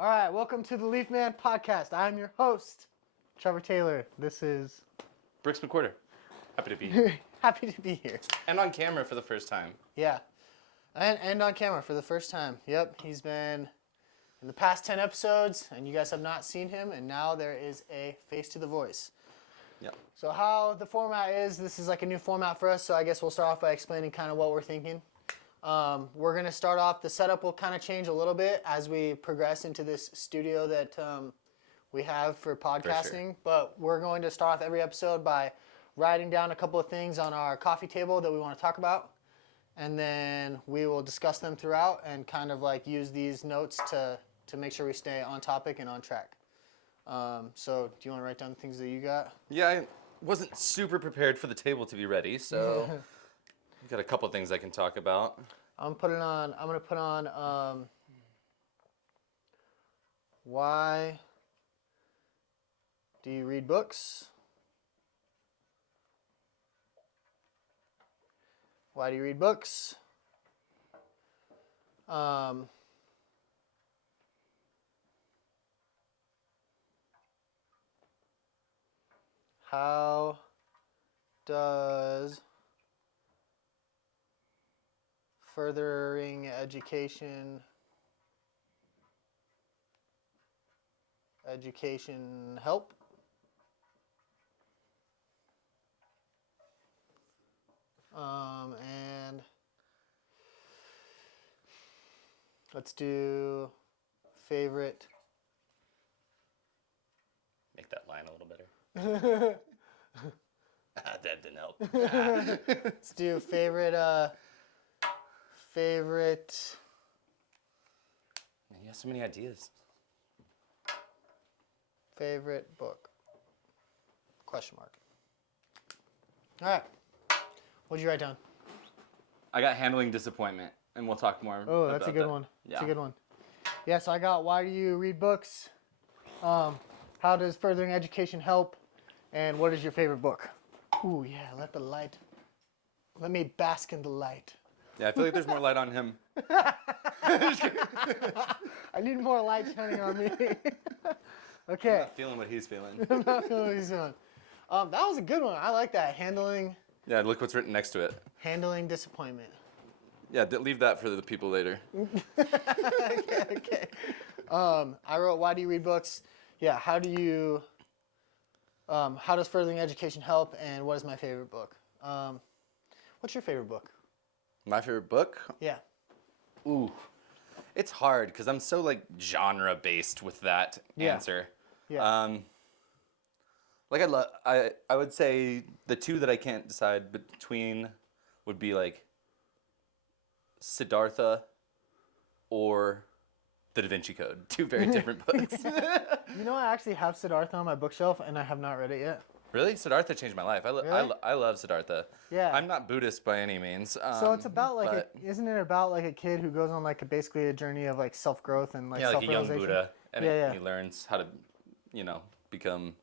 All right, welcome to the Leafman podcast. I'm your host, Trevor Taylor. This is Brooks McWhorter. Happy to be here. happy to be here. And on camera for the first time. Yeah, and on camera for the first time. Yep, he's been in the past 10 episodes, and you guys have not seen him, and now there is a face to the voice. Yep. So how the format is, this is like a new format for us, so I guess we'll start off by explaining kind of what we're thinking. We're going to start off, the setup will kind of change a little bit as we progress into this studio that we have for podcasting. But we're going to start off every episode by writing down a couple of things on our coffee table that we want to talk about. And then we will discuss them throughout and kind of like use these notes to make sure we stay on topic and on track. So do you want to write down the things that you got? Yeah, I wasn't super prepared for the table to be ready, so I've got a couple things I can talk about. I'm gonna put on why do you read books? Why do you read books? How does furthering education help? And let's do favorite. Make that line a little better. That didn't help. Let's do favorite. Favorite. You have so many ideas. Favorite book? Question mark. All right. What'd you write down? I got handling disappointment, and we'll talk more. Oh, that's about a good that. one. Yeah. That's a good one. Yeah, so I got why do you read books? How does furthering education help? And what is your favorite book? Ooh, yeah, let me bask in the light. Yeah, I feel like there's more light on him. I need more light shining on me. I'm Okay. not feeling what he's feeling. I'm not feeling what he's doing. That was a good one. I like that. Handling Yeah, look what's written next to it. disappointment. Yeah, leave that for the people later. Okay. I wrote, why do you read books? Yeah, how does furthering education help, and what is my favorite book? What's your favorite book? My favorite book? Yeah. Ooh. It's hard because I'm so like genre based with that answer. Yeah. Like I would say the two that I can't decide between would be like Siddhartha or The Da Vinci Code. Two very different books. You know, I actually have Siddhartha on my bookshelf, and I have not read it yet. Really? Siddhartha changed my life. Really? I love Siddhartha. Yeah. I'm not Buddhist by any means. So it's about like, but, isn't it about like a kid who goes on like basically a journey of like self-growth and like like a self-realization? young Buddha, and Yeah. he learns how to, become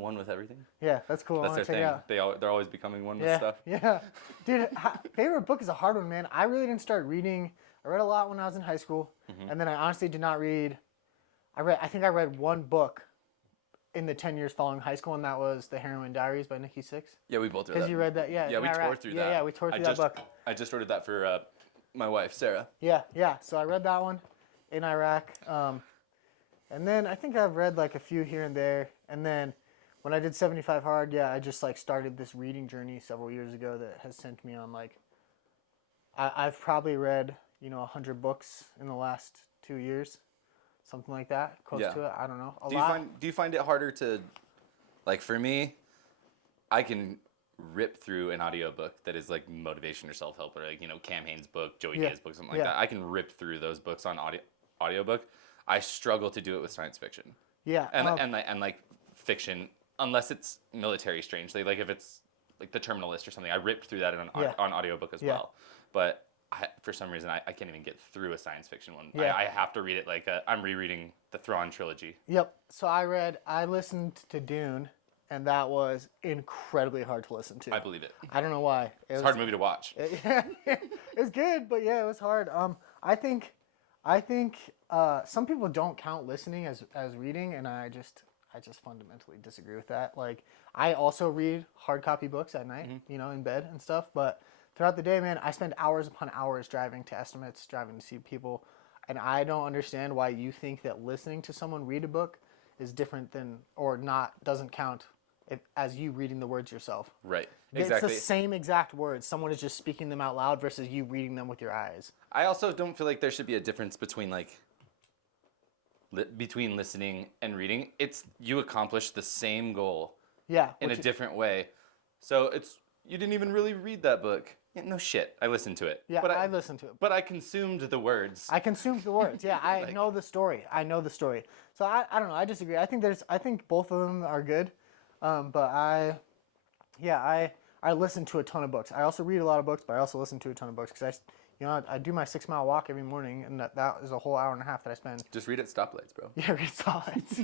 one with everything. Yeah, that's cool. That's I their want to check thing. it out. They're always becoming one with Yeah, stuff. yeah. Dude, favorite book is a hard one, man. I really didn't start reading. I read a lot when I was in high school, and then I honestly did not read. I think I read one book in the 10 years following high school, and that was The Heroin Diaries by Nikki Sixx. Yeah, we both read that. Because you read that, yeah. Yeah, in we Iraq. tore through that. Yeah, we tore through that book. I just ordered that for my wife, Sarah. Yeah. So I read that one in Iraq. And then I think I've read like a few here and there. And then when I did 75 Hard, I just like started this reading journey several years ago that has sent me on like, I've probably read, 100 books in the last 2 years. Something like that, close to it. I don't know. Do you find it harder to, like for me, I can rip through an audiobook that is like motivation or self-help or like, Cam Hanes' book, Joey Diaz's book, something like that. I can rip through those books on audiobook. I struggle to do it with science fiction. Yeah. And like fiction, unless it's military strangely, like if it's like The Terminalist or something, I ripped through that on audiobook as well. But for some reason, I can't even get through a science fiction one. Yeah. I have to read it like I'm rereading the Thrawn trilogy. Yep. So I listened to Dune, and that was incredibly hard to listen to. I believe it. I don't know why. It's a hard movie to watch. It was good, but yeah, it was hard. I think I think some people don't count listening as reading, and I just fundamentally disagree with that. Like, I also read hard copy books at night, you know, in bed and stuff. But throughout the day, man, I spend hours upon hours driving to estimates, driving to see people, and I don't understand why you think that listening to someone read a book is different than or not doesn't count as you reading the words yourself. Right. It's Exactly. the same exact words. Someone is just speaking them out loud versus you reading them with your eyes. I also don't feel like there should be a difference between like between listening and reading. It's you accomplish the same goal Yeah. in a different way. So it's you didn't even really read that book. Yeah, no shit. I listened to it. Yeah, but I listened to it. But I consumed the words. I consumed the words. Yeah, I know the story. I know the story. So I don't know. I disagree. I think both of them are good, but I listen to a ton of books. I also read a lot of books, but I also listen to a ton of books because I do my 6 mile walk every morning, and that is a whole hour and a half that I spend. Just read at stoplights, bro. Yeah, read solids.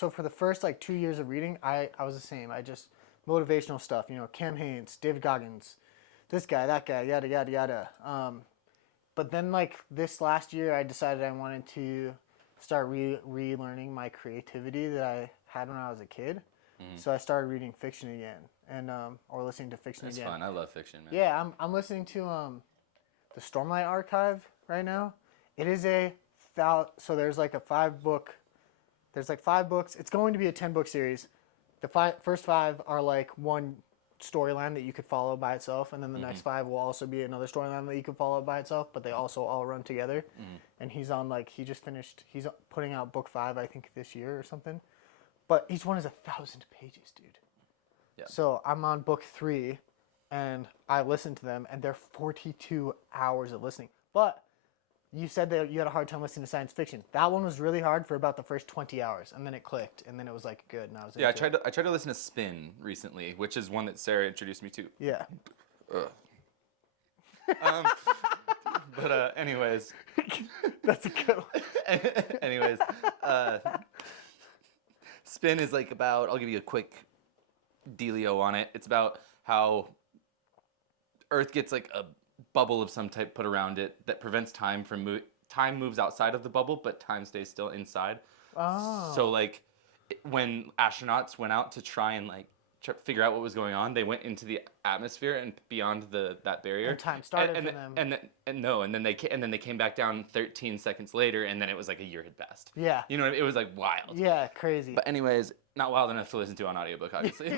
For the first like 2 years of reading, I was the same. I just motivational stuff, you know, Cam Haines, David Goggins, this guy, that guy, yada yada yada. But then like this last year, I decided I wanted to start relearning my creativity that I had when I was a kid. So I started reading fiction again, and or listening to fiction It's again. fun. I love fiction, man. Yeah, I'm listening to the Stormlight Archive right now. It is so there's like there's like 5 books. It's going to be a 10-book series. The first 5 are like one storyline that you could follow by itself, and then the next 5 will also be another storyline that you could follow by itself, but they also all run together. And he's he's putting out book 5, I think, this year or something. But each one is 1,000 pages, dude. Yeah. So I'm on book 3, and I listened to them, and they're 42 hours of listening. But you said that you had a hard time listening to science fiction. That one was really hard for about the first 20 hours, and then it clicked, and then it was like good, and I was Yeah, into it. I tried to listen to Spin recently, which is one that Sarah introduced me to. Yeah. But anyways, That's a good one. anyways, Spin is like about. I'll give you a quick dealio on it. It's about how Earth gets like a bubble of some type put around it that prevents time from time moves outside of the bubble, but time stays still inside. Oh. So like when astronauts went out to try and like figure out what was going on, they went into the atmosphere and beyond that barrier. And time started for them. And then they came back down 13 seconds later, and then it was like a year had passed. Yeah. You know, it was like wild. Yeah, crazy. But anyways, not wild enough to listen to on audiobook, obviously.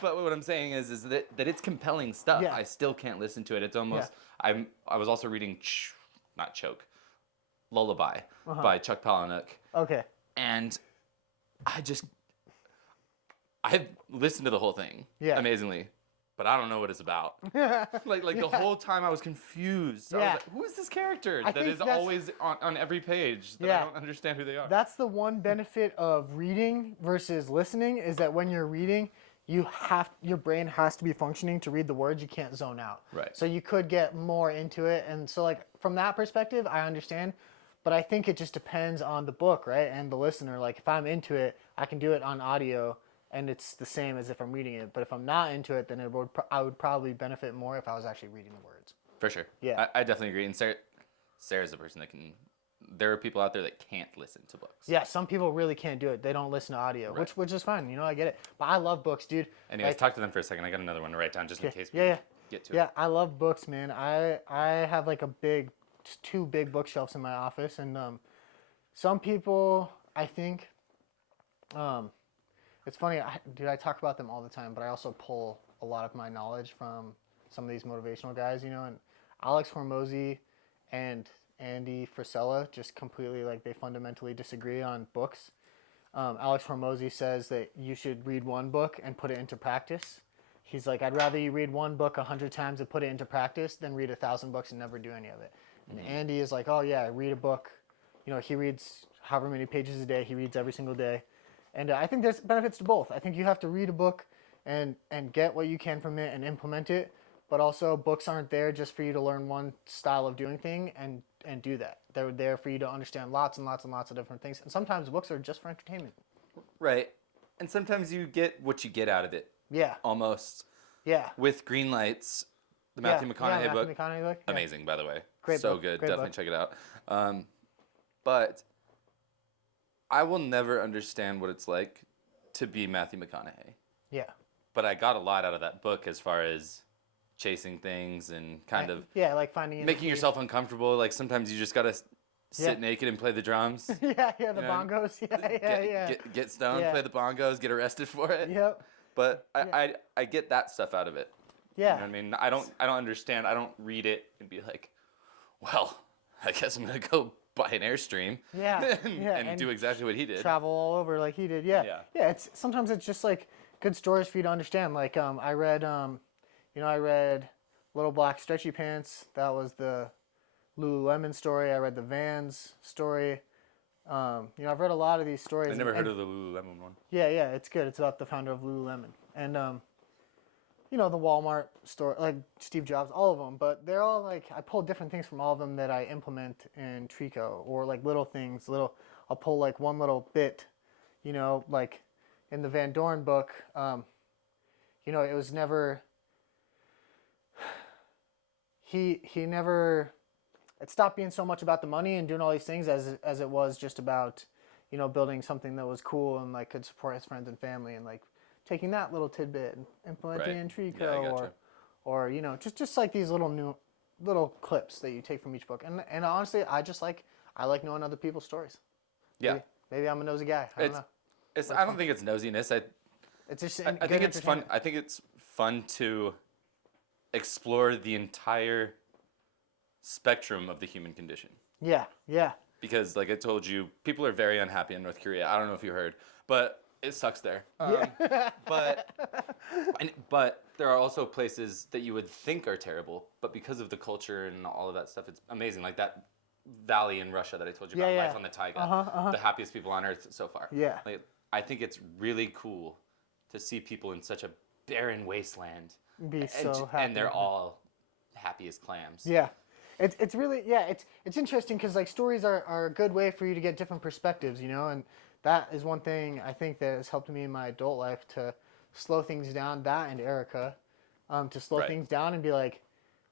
But what I'm saying is that it's compelling stuff. Yeah. I still can't listen to it. It's almost I was also reading Lullaby by Chuck Palahniuk. Okay. And I've listened to the whole thing, amazingly, but I don't know what it's about. like the whole time I was confused. I was like, who is this character that is always on every page that I don't understand who they are? That's the one benefit of reading versus listening is that when you're reading, your brain has to be functioning to read the words. You can't zone out. Right. So you could get more into it, and so like from that perspective, I understand. But I think it just depends on the book, right, and the listener. Like if I'm into it, I can do it on audio. And it's the same as if I'm reading it. But if I'm not into it, then I would probably benefit more if I was actually reading the words. For sure. Yeah. I definitely agree. And Sarah's the person that can. There are people out there that can't listen to books. Yeah, some people really can't do it. They don't listen to audio, which is fine. You know, I get it. But I love books, dude. Anyways, talk to them for a second. I got another one to write down just in case we get to it. Yeah, I love books, man. I have like just 2 big bookshelves in my office, and some people, I think, it's funny, I talk about them all the time, but I also pull a lot of my knowledge from some of these motivational guys, you know, and Alex Hormozy and Andy Frisella just completely, like, they fundamentally disagree on books. Alex Hormozy says that you should read one book and put it into practice. He's like, I'd rather you read one book 100 times and put it into practice than read 1,000 books and never do any of it. And Andy is like, oh yeah, read a book. You know, he reads however many pages a day. He reads every single day. And I think there's benefits to both. I think you have to read a book and get what you can from it and implement it. But also, books aren't there just for you to learn one style of doing thing and do that. They're there for you to understand lots and lots and lots of different things. And sometimes books are just for entertainment. Right. And sometimes you get what you get out of it. Yeah. Almost. Yeah. With Green Lights, the Matthew McConaughey book. Matthew McConaughey book. Amazing, by the way. Great so book. good. Great Definitely book. check it out. But I will never understand what it's like to be Matthew McConaughey. Yeah. But I got a lot out of that book as far as chasing things and kind of Yeah, like finding inner making peace. yourself uncomfortable. Like sometimes you just gotta sit Yeah. naked and play the drums. Yeah, the You know, bongos. Yeah. Get stoned, Yeah. play the bongos, get arrested for it. Yep. But Yeah. I get that stuff out of it. Yeah. You know what I mean? I don't understand. I don't read it and be like, well, I guess I'm gonna go buy an Airstream. Yeah. and do exactly what he did. Travel all over like he did. Yeah. Yeah. Yeah. Sometimes it's just like good stories for you to understand. Like I read I read Little Black Stretchy Pants. That was the Lululemon story. I read the Vans story. I've read a lot of these stories. I never heard of the Lululemon one. Yeah, it's good. It's about the founder of Lululemon. And the Walmart store, like Steve Jobs, all of them. But they're all like, I pull different things from all of them that I implement in Trico, or like little things. I'll pull like one little bit, like in the Van Dorn book. It was never. He never. It stopped being so much about the money and doing all these things as it was just about, building something that was cool and like could support his friends and family, and like taking that little tidbit and implementing in Trico, Yeah, I gotcha. or just like these little clips that you take from each book. And honestly, I like knowing other people's stories. Yeah. Maybe I'm a nosy guy. I don't know. I don't think it's nosiness. It's just I think it's fun. I think it's fun to explore the entire spectrum of the human condition. Yeah. Because, like I told you, people are very unhappy in North Korea. I don't know if you heard, but it sucks there. But there are also places that you would think are terrible, but because of the culture and all of that stuff, it's amazing. Like that valley in Russia that I told you about, Life on the Taiga, the happiest people on earth so far. Yeah. Like, I think it's really cool to see people in such a barren wasteland Be so happy. and they're all happy as clams. Yeah. It's really, it's interesting because like stories are a good way for you to get different perspectives, and that is one thing I think that has helped me in my adult life to slow things down. That and Erica, to slow things down and be like,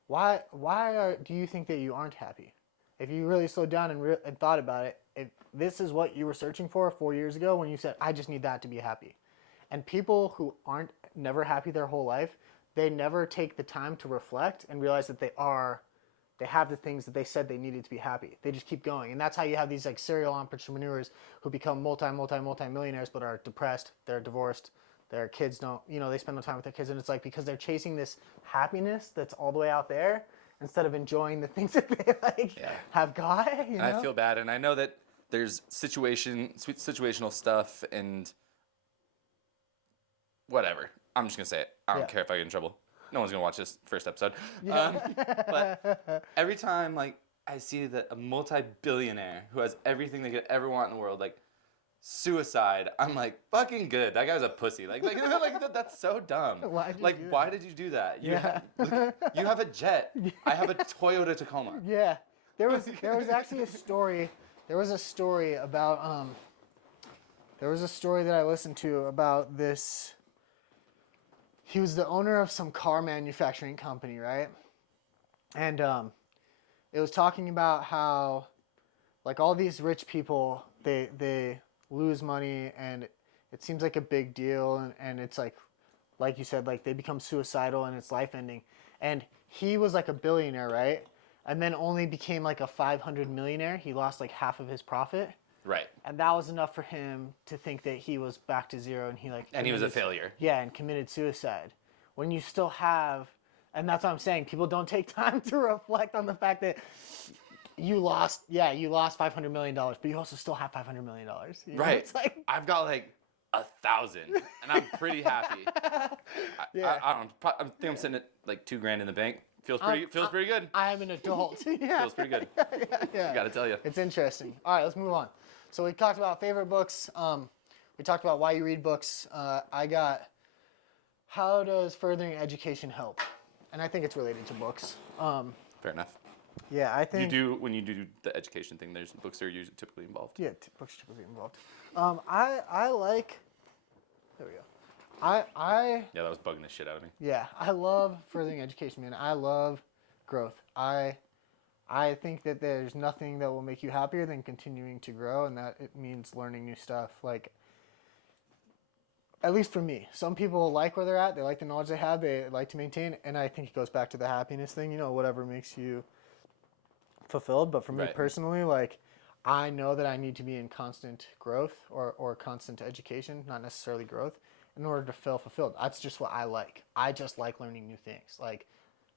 why do you think that you aren't happy? If you really slowed down and thought about it, if this is what you were searching for 4 years ago when you said, I just need that to be happy. And people who aren't never happy their whole life, they never take the time to reflect and realize that they have the things that they said they needed to be happy. They just keep going. And that's how you have these like serial entrepreneurs who become multi-millionaires but are depressed, they're divorced, their kids don't, they spend no time with their kids. And it's like because they're chasing this happiness that's all the way out there instead of enjoying the things that they have got. And I feel bad. And I know that there's situational stuff and whatever. I'm just going to say it. I don't care if I get in trouble. No one's going to watch this first episode. But every time, like, I see that a multi-billionaire who has everything they could ever want in the world, like, suicide, I'm like, fucking good. That guy's a pussy. Like that's so dumb. Why did you do that? You have a jet. I have a Toyota Tacoma. Yeah. There was actually a story. There was a story about, there was a story that I listened to about this. He was the owner of some car manufacturing company, right? And it was talking about how, like, all these rich people, they lose money, and it seems like a big deal, and it's like you said, like, they become suicidal, and it's life-ending. And he was, like, a billionaire, right? And then only became, like, a 500 millionaire. He lost, like, half of his profit. Right. And that was enough for him to think that he was back to zero, and he was a failure. Yeah, and committed suicide. When you still have, and that's what I'm saying, people don't take time to reflect on the fact that you lost $500 million, but you also still have $500 million. Right. It's like, I've got like 1,000, and I'm pretty happy. I think I'm sitting at like $2,000 in the bank. Feels pretty good. I am an adult. Yeah. Feels pretty good. Yeah. I gotta tell you. It's interesting. All right, let's move on. So we talked about favorite books. We talked about why you read books. I got how does furthering education help? And I think it's related to books. Fair enough. Yeah, I think when you do the education thing, there's books that are usually typically involved. Yeah, books are typically involved. I like. There we go. Yeah, that was bugging the shit out of me. Yeah, I love furthering education, man. I love growth. I I think that there's nothing that will make you happier than continuing to grow, and that it means learning new stuff. Like, at least for me, some people like where they're at. They like the knowledge they have. They like to maintain, and I think it goes back to the happiness thing. Whatever makes you fulfilled. But for me Right. personally, like, I know that I need to be in constant growth or constant education, not necessarily growth, in order to feel fulfilled. That's just what I like. I just like learning new things. Like,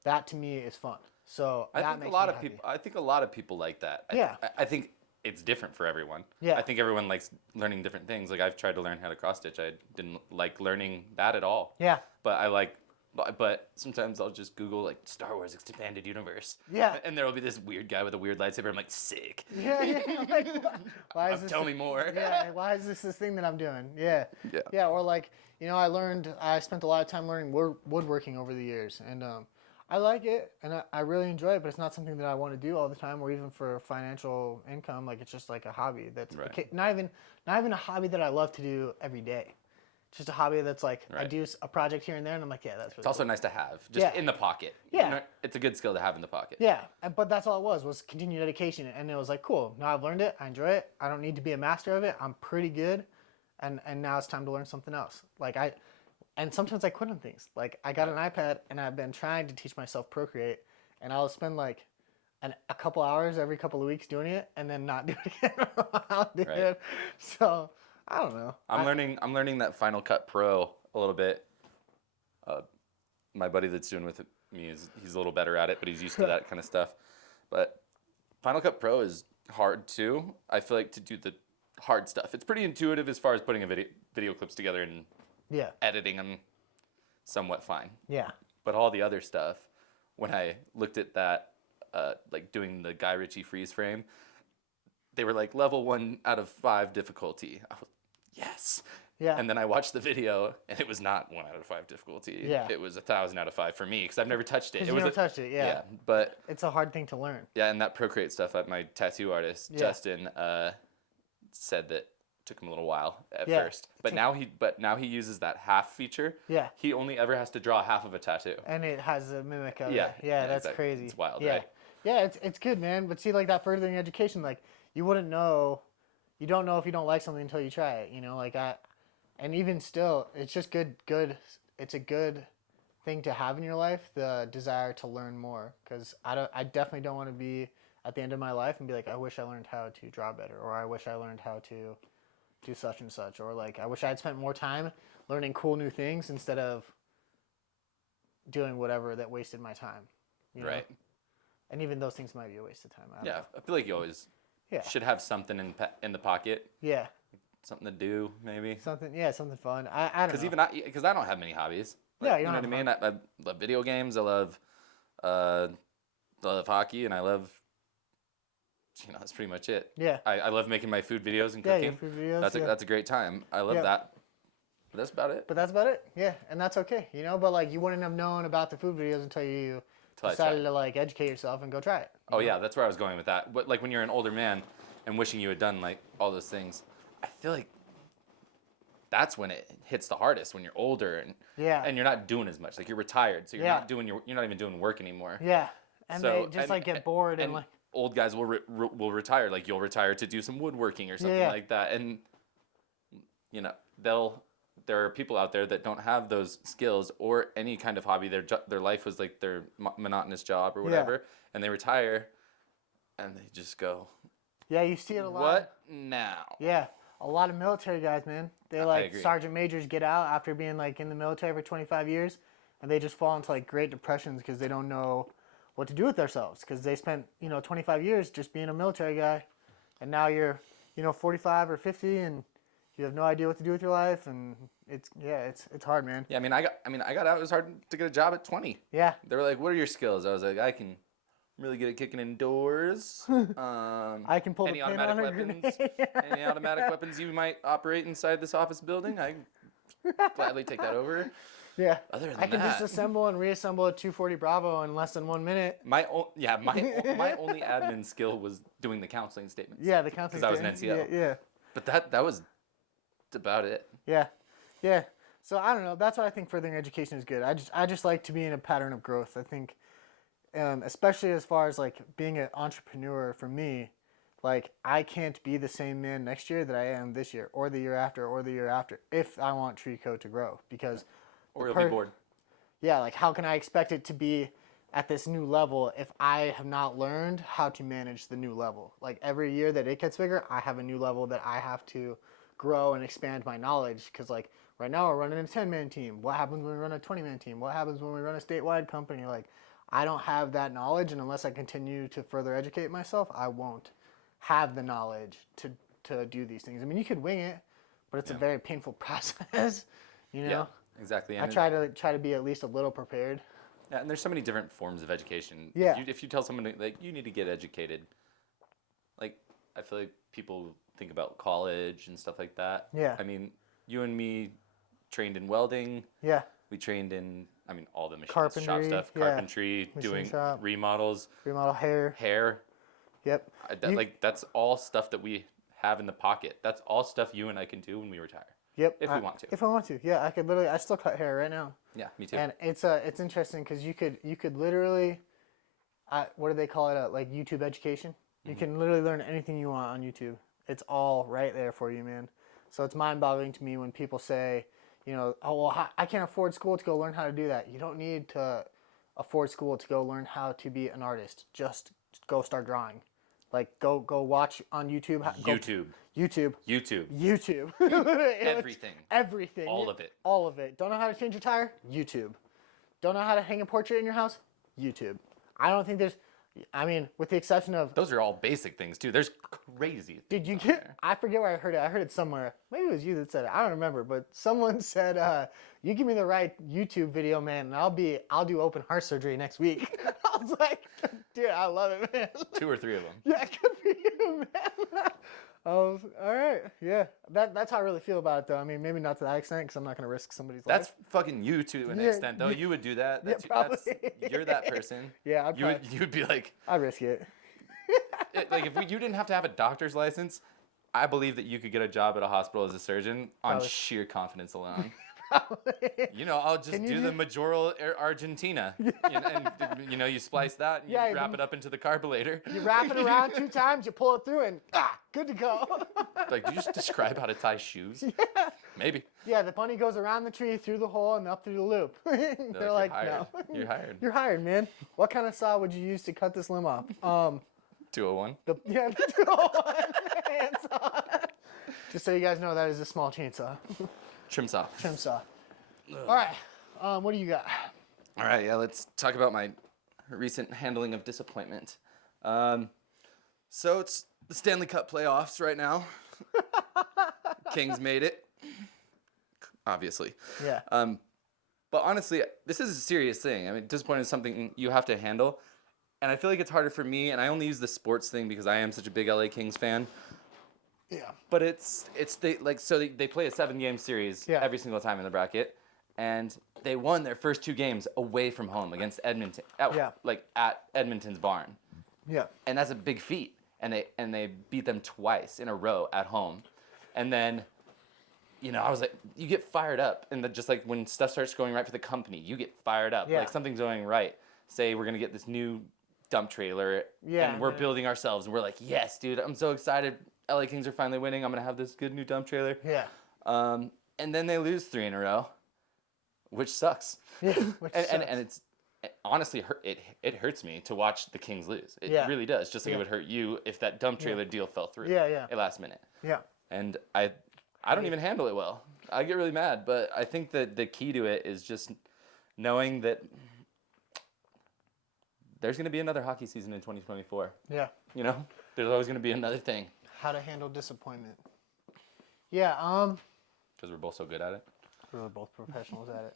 that to me is fun. So I that think a makes lot me of happy. people. I think a lot of people like that. Yeah. I think it's different for everyone. Yeah. I think everyone likes learning different things. Like I've tried to learn how to cross stitch. I didn't like learning that at all. Yeah. But I like. But sometimes I'll just Google like Star Wars Expanded Universe. Yeah. And there will be this weird guy with a weird lightsaber. I'm like, sick. Yeah. Like, why is this? Tell me more. Yeah. Why is this thing that I'm doing? Yeah. Yeah. Yeah. Or like, I spent a lot of time learning woodworking over the years, and I like it, and I really enjoy it, but it's not something that I want to do all the time, or even for financial income. Like, it's just like a hobby that's Right. not even a hobby that I love to do every day. It's just a hobby that's like, I Right. do a project here and there, and I'm like, yeah, that's really It's also cool. nice to have, just Yeah. in the pocket. Yeah. It's a good skill to have in the pocket. Yeah, but that's all it was continued dedication, and it was like, cool, now I've learned it, I enjoy it, I don't need to be a master of it, I'm pretty good, and now it's time to learn something else. And sometimes I quit on things. Like, I got an iPad, and I've been trying to teach myself Procreate, and I'll spend like a couple hours every couple of weeks doing it, and then not do it again for a while, dude. Right. So, I don't know. I'm learning that Final Cut Pro a little bit. My buddy that's doing with me he's a little better at it, but he's used to that kind of stuff. But Final Cut Pro is hard too. I feel like to do the hard stuff. It's pretty intuitive as far as putting a video clips together and Yeah, editing them somewhat fine. yeah, But all the other stuff, when I looked at that, like doing the Guy Ritchie freeze frame, they were like level 1 out of 5 difficulty. I was, yes. yeah. And then I watched the video, and it was not 1 out of 5 difficulty. Yeah. It was 1,000 out of 5 for me because I've never touched it. Because It you was never touched it, yeah. But It's a hard thing to learn. yeah, and that Procreate stuff, my tattoo artist Justin said that took him a little while at first, but now he uses that half feature. Yeah. He only ever has to draw half of a tattoo. And it has a mimic of Yeah, it. Yeah, that's exactly. crazy. It's wild, yeah. right? Yeah, it's good, man. But see, like that furthering education, like you wouldn't know, you don't know if you don't like something until you try it. And even still, it's just good. It's a good thing to have in your life, the desire to learn more. Because I definitely don't want to be at the end of my life and be like, I wish I learned how to draw better, or I wish I learned how to do such and such, or like I wish I had spent more time learning cool new things instead of doing whatever that wasted my time. Right. And even those things might be a waste of time. I don't Yeah, know. I feel like you always should have something in the pocket, Yeah. something to do maybe. Something fun. I don't know. Because I don't have many hobbies. Yeah, you you know don't what I mean. I love video games. I love hockey, and I love. That's pretty much it. Yeah. I love making my food videos and Yeah, cooking. your food videos, That's a great time. I love Yeah. that. But that's about it. But that's about it. Yeah, and that's okay. But like you wouldn't have known about the food videos until you I decided tried. to like educate yourself and go try it. Oh yeah, that's where I was going with that. But like when you're an older man and wishing you had done like all those things, I feel like that's when it hits the hardest, when you're older and you're not doing as much. Like you're retired, so you're not even doing work anymore. Yeah. And So- they just like get bored and like old guys will retire. Like you'll retire to do some woodworking or something like that, and there are people out there that don't have those skills or any kind of hobby. Their life was like their monotonous job or whatever, and they retire, and they just go, yeah, you see it a lot. "What now?" Yeah, a lot of military guys, man. They agree. sergeant majors get out after being like in the military for 25 years, and they just fall into like great depressions because they don't know what to do with themselves because they spent 25 years just being a military guy, and now you're 45 or 50 and you have no idea what to do with your life, and it's hard, man. Yeah, I got out. It was hard to get a job at 20. Yeah. They were like, "What are your skills?" I was like, "I'm really good at kicking indoors. I can pull the any pin automatic on a weapons, grenade." any automatic weapons you might operate inside this office building, I gladly take that over." Yeah. Other than I can that, disassemble and reassemble a 240 Bravo in less than 1 minute. my only admin skill was doing the counseling statements. Yeah, the counseling. 'Cause I was an NCO. Yeah. But that was about it. Yeah. Yeah. So I don't know. That's why I think furthering education is good. I just like to be in a pattern of growth. I think especially as far as like being an entrepreneur for me, like I can't be the same man next year that I am this year or the year after or the year after if I want Trico to grow because Or you'll be bored. yeah, like how can I expect it to be at this new level if I have not learned how to manage the new level? Like every year that it gets bigger, I have a new level that I have to grow and expand my knowledge because like right now we're running a 10-man team. What happens when we run a 20-man team? What happens when we run a statewide company? Like I don't have that knowledge, and unless I continue to further educate myself, I won't have the knowledge to do these things. I mean, you could wing it, but it's a very painful process, you know? Yeah, exactly. I And try to be at least a little prepared. yeah, and there's so many different forms of education. Yeah. If you tell someone like you need to get educated, like I feel like people think about college and stuff like that. Yeah. I mean, you and me trained in welding. Yeah. We trained in, I mean, all the machine Carpentry, shop stuff, yeah. carpentry, Machine doing shop. remodels, Remodel hair. hair. Yep. Like that's all stuff that we have in the pocket. That's all stuff you and I can do when we retire. Yep. If we want to. If I want to, yeah, I could literally. I still cut hair right now. Yeah, me too. And it's interesting because you could literally, what do they call it? Like YouTube education. You can literally learn anything you want on YouTube. It's all right there for you, man. So it's mind-boggling to me when people say, you know, oh well, I can't afford school to go learn how to do that. You don't need to afford school to go learn how to be an artist. Just go start drawing. Like go watch on YouTube. YouTube. Everything. All of it. All of it. Don't know how to change your tire? YouTube. Don't know how to hang a portrait in your house? YouTube. I don't think there's, I mean, with the exception of. Those are all basic things too. There's crazy. Did you get? I forget where I heard it. I heard it somewhere. Maybe it was you that said it. I don't remember. But someone said, "You give me the right YouTube video, man, and I'll do open heart surgery next week." I was like, "Dude, I love it, man." 2 or 3 of them. Yeah, good for you, man. Oh, all right. Yeah, that's how I really feel about it, though. I mean, maybe not to that extent, because I'm not gonna risk somebody's life. That's fucking you to an extent, though. You would do that. That's, probably. You're that person. Yeah, You would be like. I'd risk it. Like if you didn't have to have a doctor's license, I believe that you could get a job at a hospital as a surgeon on sheer confidence alone. You know, I'll just do the Majoral Argentina, and you splice that and you wrap it up into the carburetor. You wrap it around 2 times, you pull it through, and good to go. Like, do you just describe how to tie shoes? Yeah. Maybe. Yeah, the bunny goes around the tree, through the hole, and up through the loop. They're like, no. You're hired. You're hired, man. What kind of saw would you use to cut this limb off? 201. The 201 handsaw. Just so you guys know, that is a small chainsaw. Trim saw. Trim saw. All right. What do you got? All right, yeah, let's talk about my recent handling of disappointment. So it's the Stanley Cup playoffs right now. Kings made it. Obviously. Yeah. But honestly, this is a serious thing. I mean, disappointment is something you have to handle. And I feel like it's harder for me, and I only use the sports thing because I am such a big LA Kings fan. Yeah. But they play a 7-game series every single time in the bracket, and they won their first 2 games away from home against Edmonton. At Edmonton's barn. Yeah. And that's a big feat. And they beat them twice in a row at home. And then, I was like, you get fired up, and just like when stuff starts going right for the company, you get fired up. Yeah. Like something's going right. Say we're gonna get this new dump trailer, and we're building ourselves, and we're like, yes, dude, I'm so excited. LA Kings are finally winning. I'm gonna have this good new dump trailer. Yeah. And then they lose 3 in a row, which sucks. Yeah. And it's honestly it hurts me to watch the Kings lose. It really does. Just like it would hurt you if that dump trailer deal fell through. Yeah. At last minute. Yeah. And I don't even handle it well. I get really mad, but I think that the key to it is just knowing that there's going to be another hockey season in 2024. Yeah. There's always going to be another thing. How to handle disappointment. Yeah, because we're both so good at it. We're both professionals at it.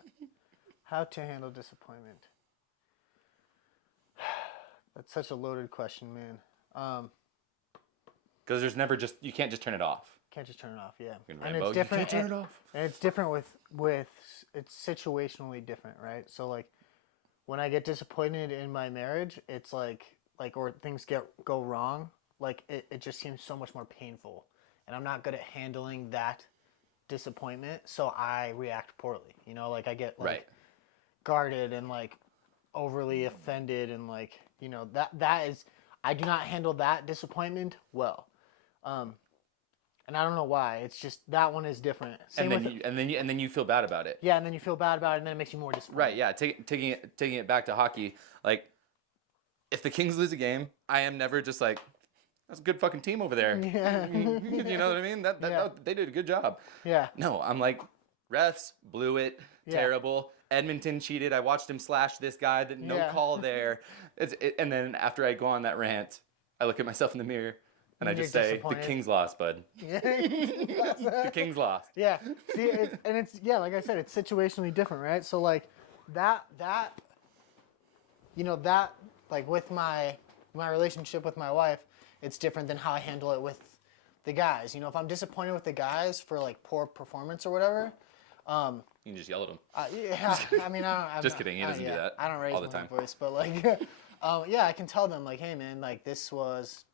How to handle disappointment. That's such a loaded question, man. Because there's never you can't just turn it off. Can't just turn it off, yeah. And it's different. You can't turn it off. And it's different with it's situationally different, right? So like when I get disappointed in my marriage, it's like or things go wrong, like it just seems so much more painful. And I'm not good at handling that disappointment, so I react poorly. Like I get guarded and like overly offended and like, you know, that is, I do not handle that disappointment well. And I don't know why. It's just that one is different. Same And then with and then you feel bad about it. yeah, and then you feel bad about it, and then it makes you more disappointed. Right, yeah. Taking it back to hockey, like if the Kings lose a game, I am never just like, that's a good fucking team over there. Yeah. You know what I mean? They did a good job. Yeah. No, I'm like, refs blew it. Yeah. Terrible. Edmonton cheated. I watched him slash this guy. No Yeah. call there. And then after I go on that rant, I look at myself in the mirror and I You're just say, the disappointed. Kings lost, bud. Yeah. The Kings lost. Yeah. See, it's yeah, like I said, it's situationally different, right? So like that you know, that like with my relationship with my wife, it's different than how I handle it with the guys. You know, if I'm disappointed with the guys for like poor performance or whatever, you can just yell at him. yeah, I mean, I'm Just kidding. He doesn't do that I don't raise all the my time. voice, but like, yeah, I can tell them like, hey man, like this was,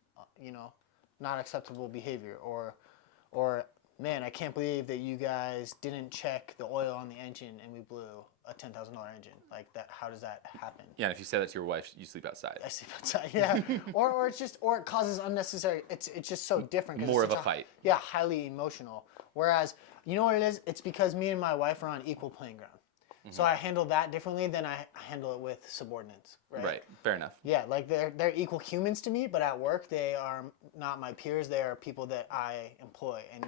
you know, not acceptable behavior, or man, I can't believe that you guys didn't check the oil on the engine and we blew a $10,000 engine. Like that, how does that happen? Yeah, and if you say that to your wife, you sleep outside. I sleep outside, yeah. or it's just, or it causes unnecessary. It's just so different. 'Cause More it's of a such fight. Yeah, highly emotional. Whereas, you know what it is? It's because me and my wife are on equal playing ground. So I handle that differently than I handle it with subordinates. Right. Fair enough. Yeah, like they're equal humans to me, but at work they are not my peers. They are people that I employ and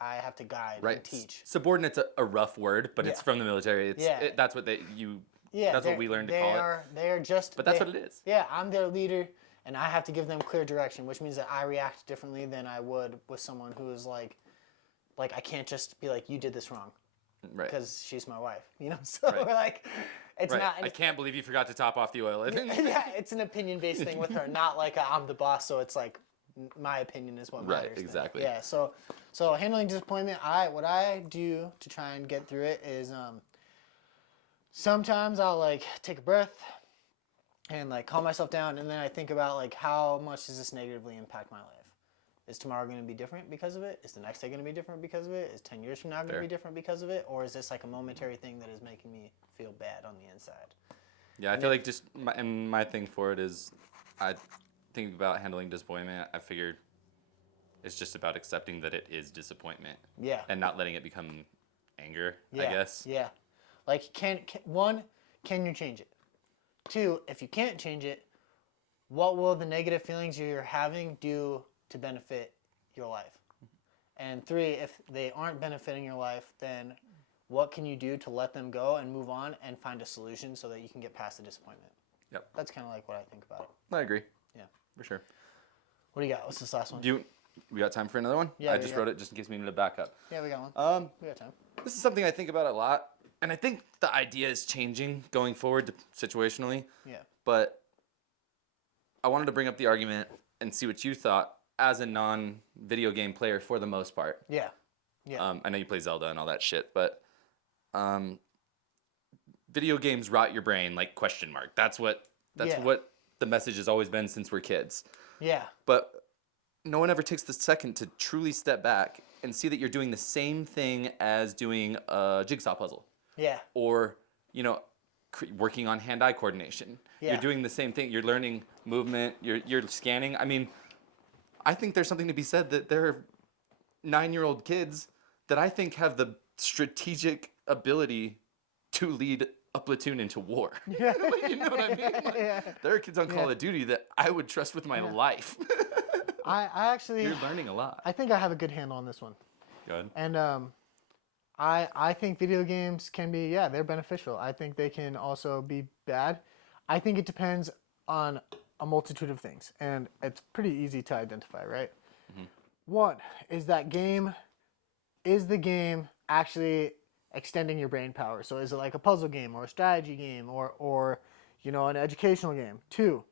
I have to guide and teach. Subordinate's a rough word, but it's from the military. That's what that's what we learned to call it. They are just. But that's what it is. Yeah, I'm their leader, and I have to give them clear direction, which means that I react differently than I would with someone who is like I can't just be like, you did this wrong. Right. Because she's my wife, you know. So like, it's not. I can't believe you forgot to top off the oil. Yeah, it's an opinion-based thing with her, not like I'm the boss. So it's like my opinion is what matters. Right. Exactly. Yeah. So handling disappointment, what I do to try and get through it is sometimes I'll like take a breath and like calm myself down, and then I think about like how much does this negatively impact my life. Is tomorrow going to be different because of it? Is the next day going to be different because of it? Is 10 years from now going to be different because of it? Or is this like a momentary thing that is making me feel bad on the inside? Yeah, I feel like just my thing for it is, I think about handling disappointment. I figured it's just about accepting that it is disappointment. Yeah. And not letting it become anger, Yeah. I guess. Yeah. Like, can you change it? 2, if you can't change it, what will the negative feelings you're having do to benefit your life? And 3, if they aren't benefiting your life, then what can you do to let them go and move on and find a solution so that you can get past the disappointment? Yep. That's kind of like what I think about it. I agree. Yeah. For sure. What do you got? What's this last one? We got time for another one? Yeah, I just wrote it just in case we need to back up. Yeah, we got one. We got time. This is something I think about a lot, and I think the idea is changing going forward situationally. Yeah. But I wanted to bring up the argument and see what you thought as a non-video game player for the most part. Yeah. Yeah. I know you play Zelda and all that shit, but video games rot your brain like question mark. That's what the message has always been since we're kids. Yeah. But no one ever takes the second to truly step back and see that you're doing the same thing as doing a jigsaw puzzle. Yeah. Or, working on hand-eye coordination. Yeah. You're doing the same thing. You're learning movement. You're scanning. I mean, I think there's something to be said that there are 9-year-old kids that I think have the strategic ability to lead a platoon into war. Yeah. You know what I mean? Like, there are kids on Call of Duty that I would trust with my life. I actually... You're learning a lot. I think I have a good handle on this one. Go ahead. And I think video games can be, they're beneficial. I think they can also be bad. I think it depends on a multitude of things, and it's pretty easy to identify, right? Mm-hmm. One, is the game actually extending your brain power? So is it like a puzzle game or a strategy game or an educational game? 2,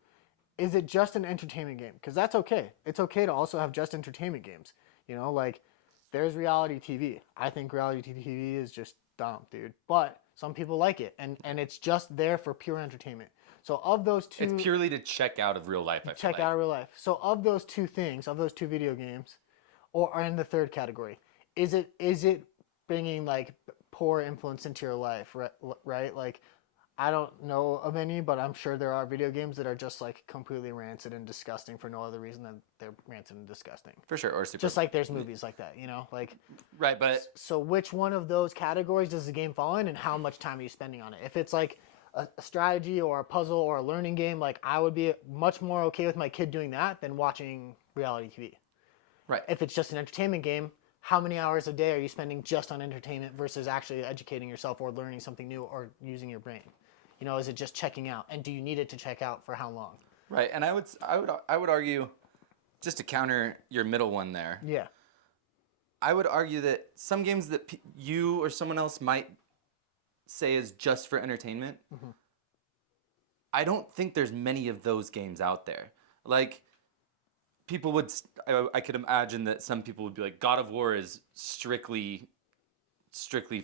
is it just an entertainment game? Because that's okay. It's okay to also have just entertainment games. Like there's reality TV. I think reality TV is just dumb, dude. But some people like it, and it's just there for pure entertainment. So of those two... It's purely to check out of real life, I feel check like. out of real life. So of those two things, of those 2 video games, or in the third category, is it bringing like poor influence into your life, right? Like, I don't know of any, but I'm sure there are video games that are just like completely rancid and disgusting for no other reason than they're rancid and disgusting. For sure, or super. Just like there's movies like that, you know, like. Right, but So which one of those categories does the game fall in, and how much time are you spending on it? If it's like a strategy or a puzzle or a learning game, like I would be much more okay with my kid doing that than watching reality TV. right. If it's just an entertainment game, how many hours a day are you spending just on entertainment versus actually educating yourself or learning something new or using your brain? You know, is it just checking out? And do you need it to check out for how long? Right, and I would argue, just to counter your middle one there. Yeah. I would argue that some games that you or someone else might say is just for entertainment, I don't think there's many of those games out there. Like, people would, I could imagine that some people would be like, God of War is strictly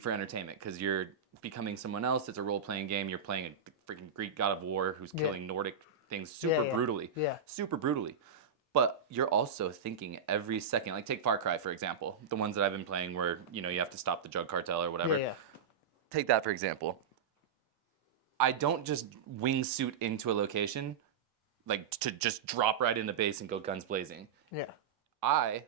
for entertainment because you're becoming someone else. It's a role-playing game. You're playing a freaking Greek God of War who's killing Nordic things super brutally. Yeah. Super brutally. But you're also thinking every second. Like, take Far Cry, for example. The ones that I've been playing where, you know, you have to stop the drug cartel or whatever. Yeah. Take that, for example. I don't just wingsuit into a location, like, to just drop right in the base and go guns blazing. Yeah. I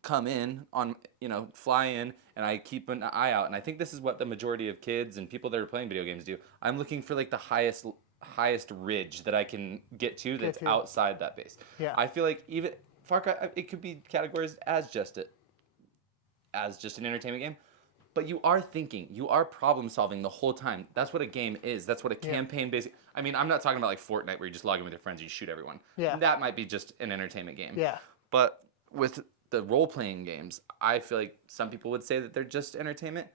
come in on, you know, fly in, and I keep an eye out. And I think this is what the majority of kids and people that are playing video games do. I'm looking for, like, the highest ridge that I can get to that's outside that base. Yeah. I feel like even Far Cry, it could be categorized as just an entertainment game. But you are thinking, you are problem solving the whole time. That's what a game is. That's what a campaign basic. I mean, I'm not talking about like Fortnite where you just log in with your friends and you shoot everyone. Yeah. That might be just an entertainment game. Yeah. But with the role playing games, I feel like some people would say that they're just entertainment,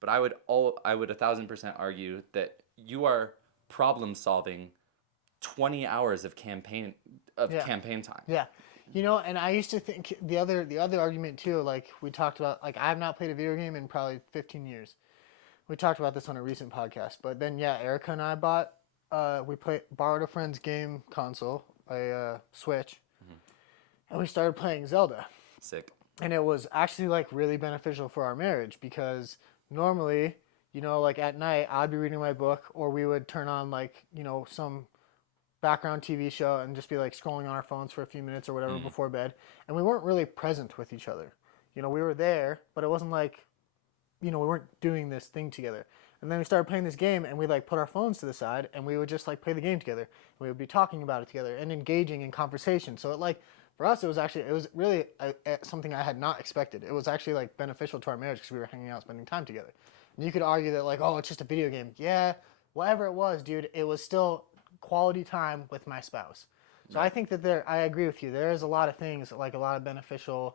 but I would 1,000% argue that you are problem solving 20 hours of campaign time. Yeah. You know, and I used to think the other argument too, like we talked about, like I have not played a video game in probably 15 years. We talked about this on a recent podcast, but then Erica and I borrowed a friend's game console, a Switch, and we started playing Zelda. Sick. And it was actually like really beneficial for our marriage because normally, you know, like at night I'd be reading my book or we would turn on like, you know, some background TV show and just be like scrolling on our phones for a few minutes or whatever before bed. And we weren't really present with each other. You know, we were there, but it wasn't like, you know, we weren't doing this thing together. And then we started playing this game and we like put our phones to the side and we would just like play the game together. And we would be talking about it together and engaging in conversation. So it like, for us, it was really something I had not expected. It was actually like beneficial to our marriage because we were hanging out, spending time together. And you could argue that like, oh, it's just a video game. Yeah, whatever it was, dude, it was still quality time with my spouse. So I think that I agree with you. There is a lot of things, like a lot of beneficial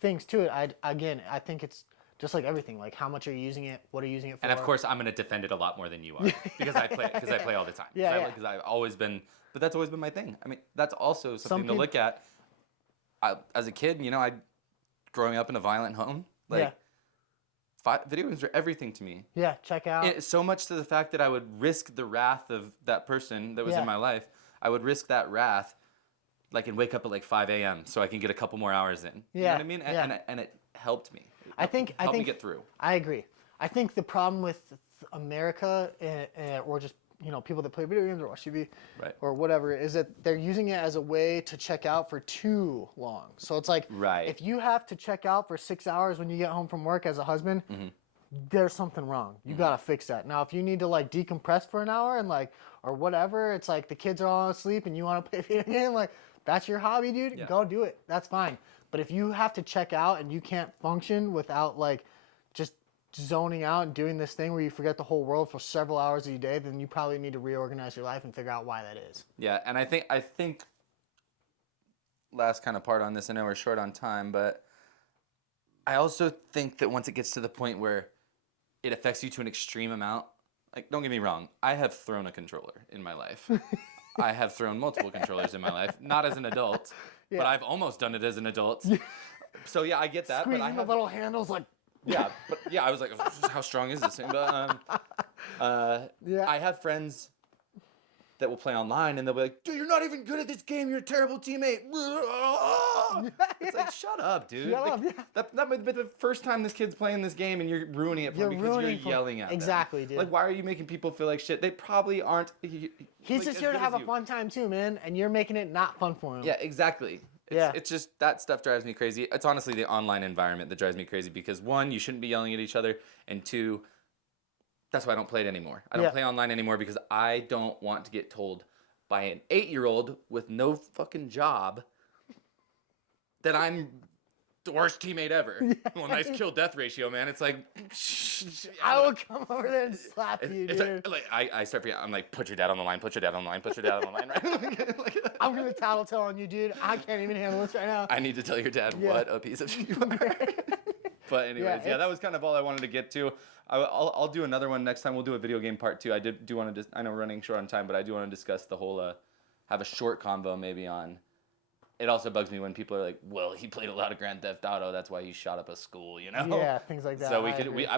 things to it. I think it's just like everything. Like how much are you using it? What are you using it for? And of course, I'm going to defend it a lot more than you are because I play all the time. Because I've always been, but that's always been my thing. I mean, that's also something to look at. As a kid, you know, growing up in a violent home, like video games are everything to me. Yeah, check out. So much to the fact that I would risk the wrath of that person that was in my life. I would risk that wrath, like, and wake up at like 5 a.m. so I can get a couple more hours in. You know what I mean? And it helped me. It helped me get through. I agree. I think the problem with America or just, you know, people that play video games or watch TV or whatever is that they're using it as a way to check out for too long. So it's like if you have to check out for 6 hours when you get home from work as a husband, there's something wrong. You got to fix that. Now, if you need to like decompress for an hour and like, or whatever, it's like the kids are all asleep and you want to play a video game, like that's your hobby, dude. Go do it. That's fine. But if you have to check out and you can't function without like just zoning out and doing this thing where you forget the whole world for several hours a day, then you probably need to reorganize your life and figure out why that is. Yeah, and I think last kind of part on this, I know we're short on time, but I also think that once it gets to the point where it affects you to an extreme amount, like, don't get me wrong, I have thrown a controller in my life. I have thrown multiple controllers in my life, not as an adult, but I've almost done it as an adult. So yeah, I get that. Squeezing but I have the little handles like. I was like, how strong is this thing? But I have friends that will play online, and they'll be like, dude, you're not even good at this game. You're a terrible teammate. It's like, shut up, dude. Shut up, yeah. That might be the first time this kid's playing this game, and you're ruining it for him because you're yelling at them. Exactly, dude. Like, why are you making people feel like shit? They probably aren't. He's just here to have a fun time too, man, and you're making it not fun for him. Yeah, exactly. It's just that stuff drives me crazy. It's honestly the online environment that drives me crazy because one, you shouldn't be yelling at each other, and two, that's why I don't play it anymore. I don't play online anymore because I don't want to get told by an 8-year-old with no fucking job that I'm the worst teammate ever. Well, nice kill-death ratio, man. It's like... I will come over there and slap you, dude. I start forgetting. I'm like, put your dad on the line, put your dad on the line, put your dad on the line, right? I'm going to tattletale on you, dude. I can't even handle this right now. I need to tell your dad what a piece of shit you are. But anyways, that was kind of all I wanted to get to. I'll do another one next time. We'll do a video game part 2. I do want to. I know we're running short on time, but I do want to discuss the whole. Have a short convo maybe on. It also bugs me when people are like, "Well, he played a lot of Grand Theft Auto. That's why he shot up a school." You know? Yeah, things like that. So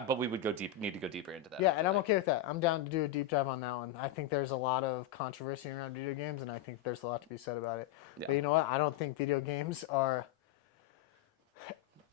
but we would go deep. Need to go deeper into that. Yeah, and I'm okay with that. I'm down to do a deep dive on that one. I think there's a lot of controversy around video games, and I think there's a lot to be said about it. Yeah. But you know what? I don't think video games are.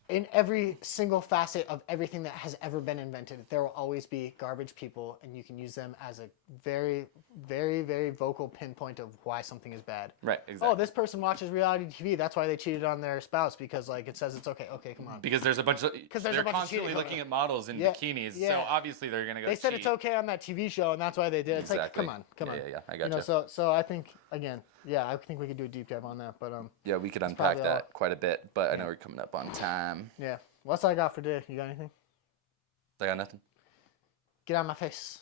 In every single facet of everything that has ever been invented, there will always be garbage people, and you can use them as a very, very, very vocal pinpoint of why something is bad. Right, exactly. Oh, this person watches reality TV. That's why they cheated on their spouse because, like, it says it's okay. Okay, come on. Because there's a bunch of. They're constantly looking at models in bikinis, so obviously they're gonna go. They said it's okay on that TV show, and that's why they did. It's like, come on. Yeah, I got you. So I think again, I think we could do a deep dive on that, but yeah, we could unpack that quite a bit, but I know we're coming up on time. Yeah. What's I got for today? You got anything? I got nothing. Get out of my face.